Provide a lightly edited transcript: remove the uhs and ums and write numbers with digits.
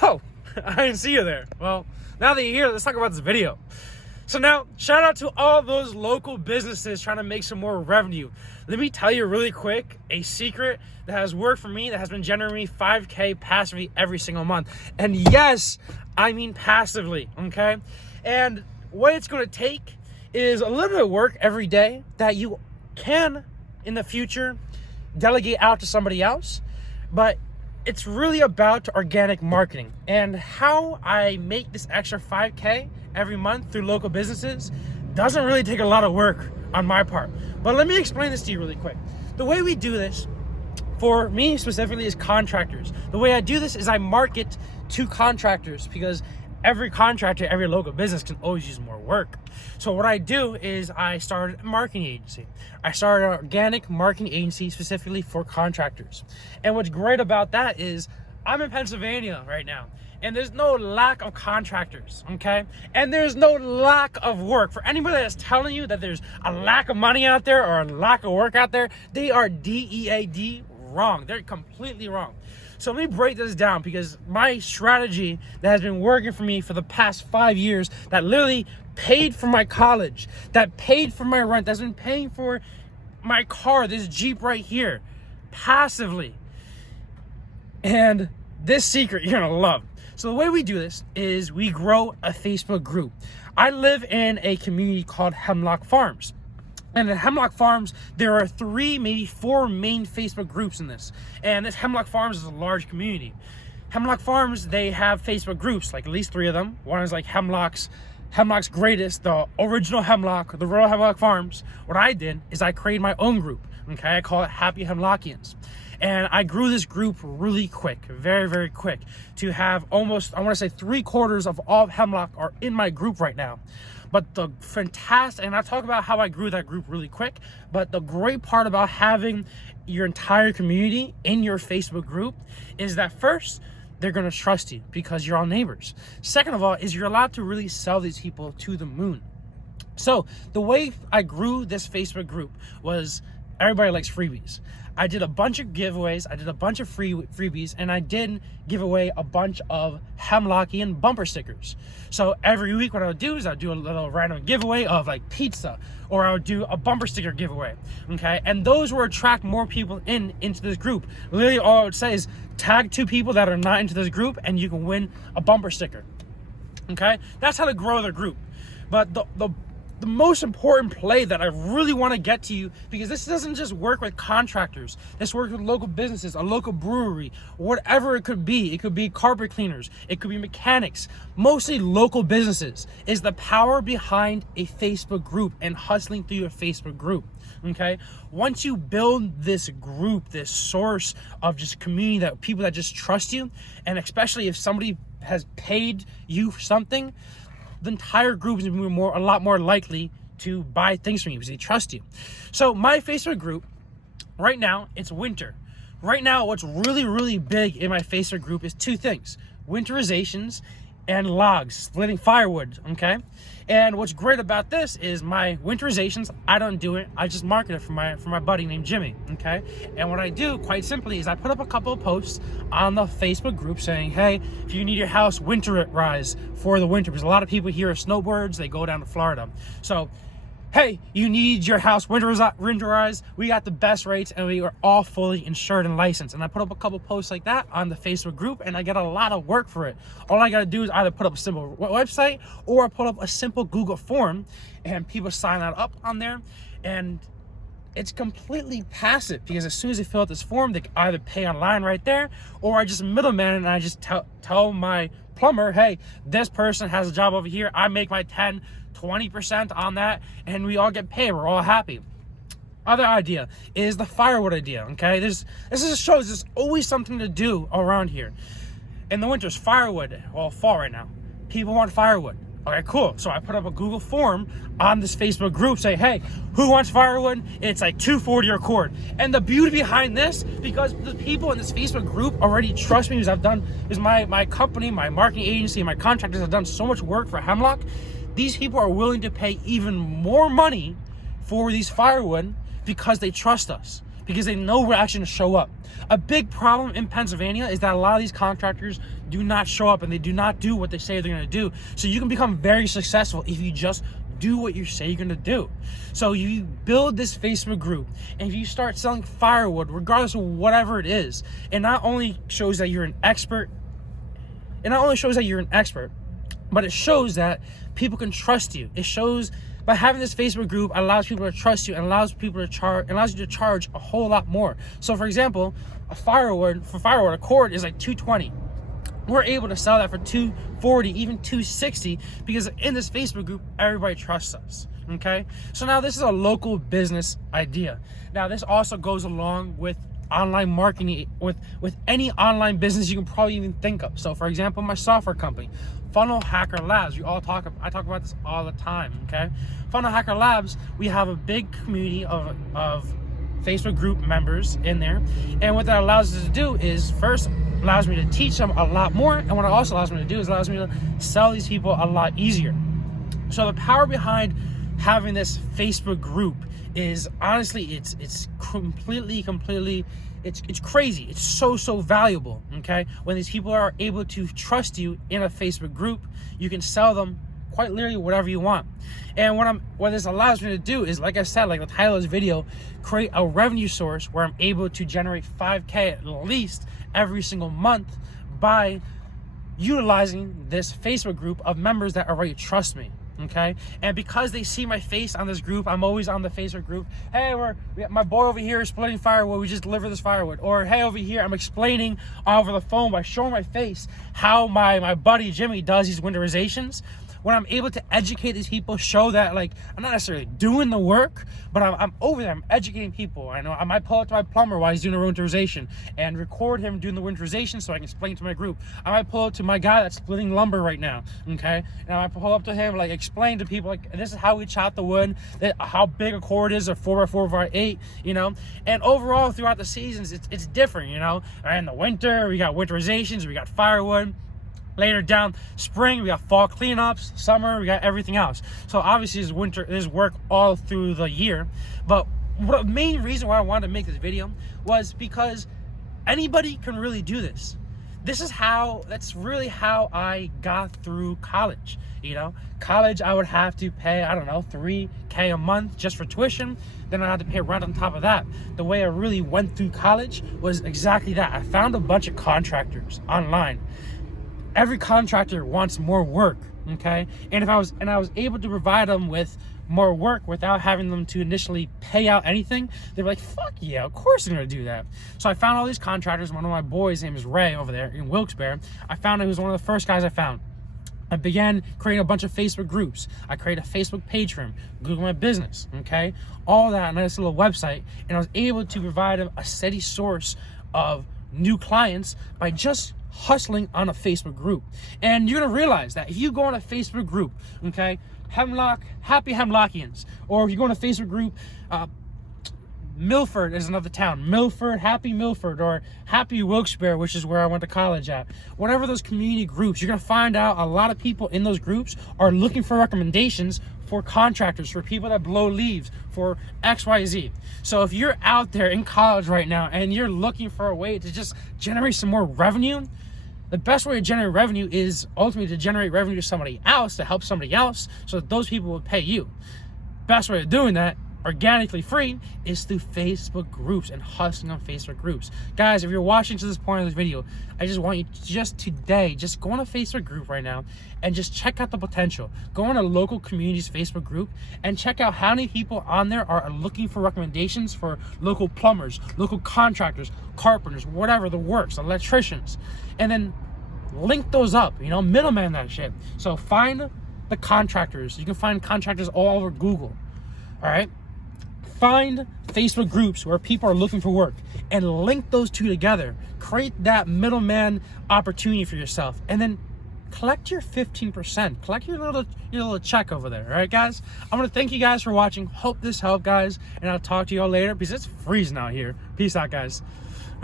Oh, I didn't see you there. Well, now that you're here, let's talk about this video. So now, shout out to all those local businesses trying to make some more revenue. Let me tell you really quick a secret that has worked for me, that has been generating me $5K passively every single month. And yes, I mean passively, okay? And what it's going to take is a little bit of work every day that you can, in the future, delegate out to somebody else. But it's really about organic marketing, and how I make this extra 5K every month through local businesses doesn't really take a lot of work on my part. But let me explain this to you really quick. The way we do this, for me specifically, is contractors. The way I do this is I market to contractors, because every contractor, every local business can always use more work. So what I do is I started a marketing agency. I started an organic marketing agency specifically for contractors. And what's great about that is I'm in Pennsylvania right now, and there's no lack of contractors, okay? And there's no lack of work. For anybody that's telling you that there's a lack of money out there or a lack of work out there, they are DEAD wrong. They're completely wrong. So let me break this down, because my strategy that has been working for me for the past 5 years, that literally paid for my college, that paid for my rent, that's been paying for my car, this Jeep right here, passively. And this secret you're gonna love. So the way we do this is we grow a Facebook group. I live in a community called Hemlock Farms. And at Hemlock Farms, there are 3, maybe 4 main Facebook groups in this. And this Hemlock Farms is a large community. Hemlock Farms, they have Facebook groups, like at least 3 of them. One is like Hemlock's Greatest, the original Hemlock, the Royal Hemlock Farms. What I did is I created my own group, okay? I call it Happy Hemlockians. And I grew this group really quick, very, very quick, to have almost, I want to say 3/4 of all of Hemlock are in my group right now. But the fantastic, and I'll talk about how I grew that group really quick, but the great part about having your entire community in your Facebook group is that first, they're gonna trust you because you're all neighbors. Second of all, is you're allowed to really sell these people to the moon. So the way I grew this Facebook group was everybody likes freebies. I did a bunch of giveaways, I did a bunch of freebies, and I did give away a bunch of Hemlockian bumper stickers. So every week what I would do is I'd do a little random giveaway of like pizza, or I would do a bumper sticker giveaway, okay? And those would attract more people into this group. Literally all I would say is tag 2 people that are not into this group and you can win a bumper sticker, okay? That's how to grow the group. But the most important play that I really want to get to you, because this doesn't just work with contractors, this works with local businesses, a local brewery, whatever it could be. It could be carpet cleaners, it could be mechanics, mostly local businesses, is the power behind a Facebook group and hustling through your Facebook group, okay? Once you build this group, this source of just community, that people that just trust you, and especially if somebody has paid you for something, the entire group is going to be a lot more likely to buy things from you because they trust you. So my Facebook group, right now, it's winter. Right now, what's really, really big in my Facebook group is 2 things: winterizations and logs, splitting firewood, okay? And what's great about this is my winterizations, I don't do it, I just market it for my buddy named Jimmy, okay? And what I do, quite simply, is I put up a couple of posts on the Facebook group saying, hey, if you need your house winterized for the winter, because a lot of people here are snowbirds, they go down to Florida. So, hey, you need your house winterized, we got the best rates, and we are all fully insured and licensed. And I put up a couple posts like that on the Facebook group, and I get a lot of work for it. All I gotta do is either put up a simple website, or I put up a simple Google form, and people sign up on there, and it's completely passive, because as soon as they fill out this form, they can either pay online right there, or I just middleman and I just tell my plumber, hey, this person has a job over here, I make my 20% on that, and we all get paid, we're all happy. Other idea is the firewood idea, okay? This just shows there's always something to do around here. In the winters, firewood, well, fall right now, people want firewood. Okay, cool. So I put up a Google form on this Facebook group, say, hey, who wants firewood? It's like $2.40 a cord. And the beauty behind this, because the people in this Facebook group already trust me, because my company, my marketing agency, my contractors have done so much work for Hemlock. These people are willing to pay even more money for these firewood because they trust us. because they know we're actually going to show up. A big problem in Pennsylvania is that a lot of these contractors do not show up and they do not do what they say they're going to do. So you can become very successful if you just do what you say you're going to do. So you build this Facebook group, and if you start selling firewood, regardless of whatever it is, it not only shows that you're an expert, but it shows that people can trust you. It shows by having this Facebook group allows people to trust you and allows you to charge a whole lot more. So for example, a cord is like $220. We're able to sell that for $240, even $260, because in this Facebook group, everybody trusts us. Okay, so now this is a local business idea. Now this also goes along with online marketing, with any online business you can probably even think of. So for example, my software company, Funnel Hacker Labs, I talk about this all the time. Okay, Funnel Hacker Labs, we have a big community of Facebook group members in there, and what that allows us to do is, first, allows me to teach them a lot more, and what it also allows me to do is allows me to sell these people a lot easier. So the power behind having this Facebook group is, honestly, it's completely it's crazy. It's so valuable. Okay, when these people are able to trust you in a Facebook group, you can sell them quite literally whatever you want. And what this allows me to do is, like I said, like the title of this video, create a revenue source where I'm able to generate $5K at least every single month by utilizing this Facebook group of members that already trust me. Okay, and because they see my face on this group, I'm always on the Facebook group. Hey, my boy over here is splitting firewood. We just delivered this firewood. Or hey, over here, I'm explaining over the phone by showing my face how my buddy Jimmy does these winterizations. When I'm able to educate these people, show that, like, I'm not necessarily doing the work, but I'm over there, I'm educating people. I know I might pull up to my plumber while he's doing a winterization and record him doing the winterization so I can explain to my group. I might pull up to my guy that's splitting lumber right now, okay? And I might pull up to him, like, explain to people, like, this is how we chop the wood, how big a cord is, a 4x4 by 8, you know? And overall, throughout the seasons, it's different, you know? In the winter, we got winterizations, we got firewood. Later down spring, we got fall cleanups. Summer, we got everything else. So obviously, there's work all through the year. But the main reason why I wanted to make this video was because anybody can really do this. That's really how I got through college. You know, college, I would have to pay, I don't know, $3K a month just for tuition. Then I had to pay rent on top of that. The way I really went through college was exactly that. I found a bunch of contractors online. Every contractor wants more work, okay? And I was able to provide them with more work without having them to initially pay out anything, they're like, fuck yeah, of course they're gonna do that. So I found all these contractors. One of my boys, his name is Ray over there in Wilkes-Barre. I found him, he was one of the first guys I found. I began creating a bunch of Facebook groups. I created a Facebook page for him, Google My Business, okay? All that on this little website, and I was able to provide him a steady source of new clients by just hustling on a Facebook group. And you're gonna realize that if you go on a Facebook group, okay, Happy Hemlockians, or if you go on a Facebook group, Milford is another town, Happy Milford, or Happy Wilkes-Barre, which is where I went to college at. Whatever those community groups, you're gonna find out a lot of people in those groups are looking for recommendations for contractors, for people that blow leaves, for XYZ. So if you're out there in college right now and you're looking for a way to just generate some more revenue, the best way to generate revenue is ultimately to generate revenue to somebody else, to help somebody else, so that those people will pay you. Best way of doing that, organically free, is through Facebook groups and hustling on Facebook groups. Guys, if you're watching to this point of this video, I just want you to just go on a Facebook group right now and just check out the potential. Go on a local community's Facebook group and check out how many people on there are looking for recommendations for local plumbers, local contractors, carpenters, whatever the works, electricians, and then link those up, you know, middleman that shit. So find the contractors. You can find contractors all over Google, all right? Find Facebook groups where people are looking for work and link those two together. Create that middleman opportunity for yourself, and then collect your 15%. Collect your little check over there. All right, guys? I'm going to thank you guys for watching. Hope this helped, guys, and I'll talk to you all later because it's freezing out here. Peace out, guys.